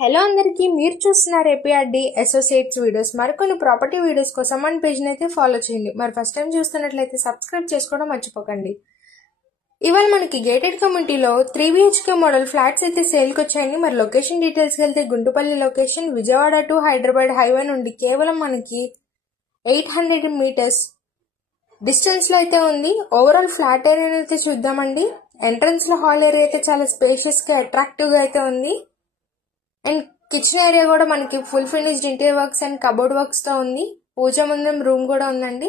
Hello అందరికీ, మీరు చూస్తున్నారు ఏపీఆర్డి అసోసియేట్స్ వీడియోస్. మరికొన్ని ప్రాపర్టీ వీడియోస్ కోసం మన పేజ్ని అయితే ఫాలో చేయండి. మరి ఫస్ట్ టైం చూస్తున్నట్లయితే సబ్స్క్రైబ్ చేసుకోవడం మర్చిపోకండి. ఇవాళ మనకి గేటెడ్ కమ్యూనిటీలో 3 BHK మోడల్ ఫ్లాట్స్ అయితే సేల్కి వచ్చాయండి. మరి లొకేషన్ డీటెయిల్స్కి వెళ్తే Guntupalli location, Vijayawada to Hyderabad highway నుండి కేవలం మనకి 800 మీటర్స్ డిస్టెన్స్ లో అయితే ఉంది. ఓవరాల్ ఫ్లాట్ ఏరియా అయితే చూద్దామండి. ఎంట్రన్స్ లో హాల్ ఏరియా అయితే చాలా స్పేషియస్ గా అట్రాక్టివ్ గా అయితే ఉంది. అండ్ కిచెన్ ఏరియా కూడా మనకి full finished interior works and cupboard works తో ఉంది. పూజ మందిరం రూమ్ కూడా ఉందండి.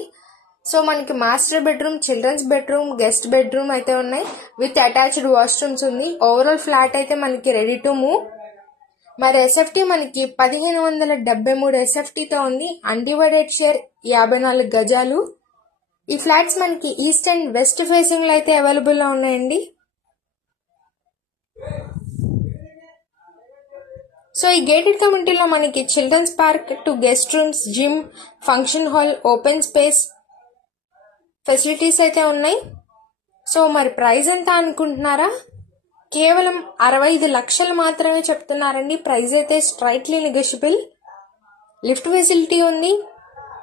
సో మనకి master bedroom, children's bedroom, guest bedroom అయితే ఉన్నాయి. విత్ అటాచ్డ్ వాష్రూమ్స్ ఉంది. ఓవరాల్ ఫ్లాట్ అయితే మనకి రెడీ టు మూవ్. మరి ఎస్ఎఫ్టీ మనకి 1573 ఎస్ఎఫ్టీతో ఉంది. అన్డివైడెడ్ షేర్ 54 గజాలు. ఈ ఫ్లాట్స్ మనకి ఈస్ట్ అండ్ వెస్ట్ ఫేసింగ్ లో అయితే అవైలబుల్ గా ఉన్నాయండి. సో ఈ గేటెడ్ కమ్యూనిటీలో మనకి children's park to guest rooms, gym, function hall, open space facilities అయితే ఉన్నాయి. సో మరి ప్రైస్ ఎంత అనుకుంటున్నారా? కేవలం 65 లక్షలు మాత్రమే చెప్తున్నారండి. ప్రైస్ అయితే స్ట్రైట్లీ నెగోషియబుల్. లిఫ్ట్ ఫెసిలిటీ ఉంది,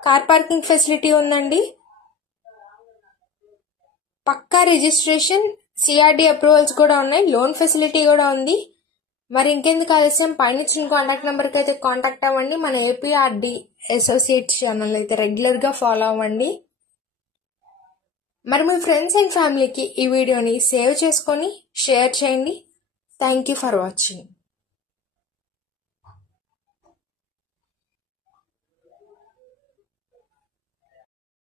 కార్ పార్కింగ్ ఫెసిలిటీ ఉందండి. పక్కా రిజిస్ట్రేషన్, సిఆర్డి అప్రూవల్స్ కూడా ఉన్నాయి. లోన్ ఫెసిలిటీ కూడా ఉంది. మరి ఇంకెందుకు ఆలస్యం, పైన ఇచ్చిన కాంటాక్ట్ నెంబర్కి అయితే కాంటాక్ట్ అవ్వండి. మన ఏపీఆర్డి అసోసియేట్స్ ఛానల్ అయితే రెగ్యులర్ గా ఫాలో అవ్వండి. మరి మీ ఫ్రెండ్స్ అండ్ ఫ్యామిలీకి ఈ వీడియోని సేవ్ చేసుకొని షేర్ చేయండి. Thank you for watching.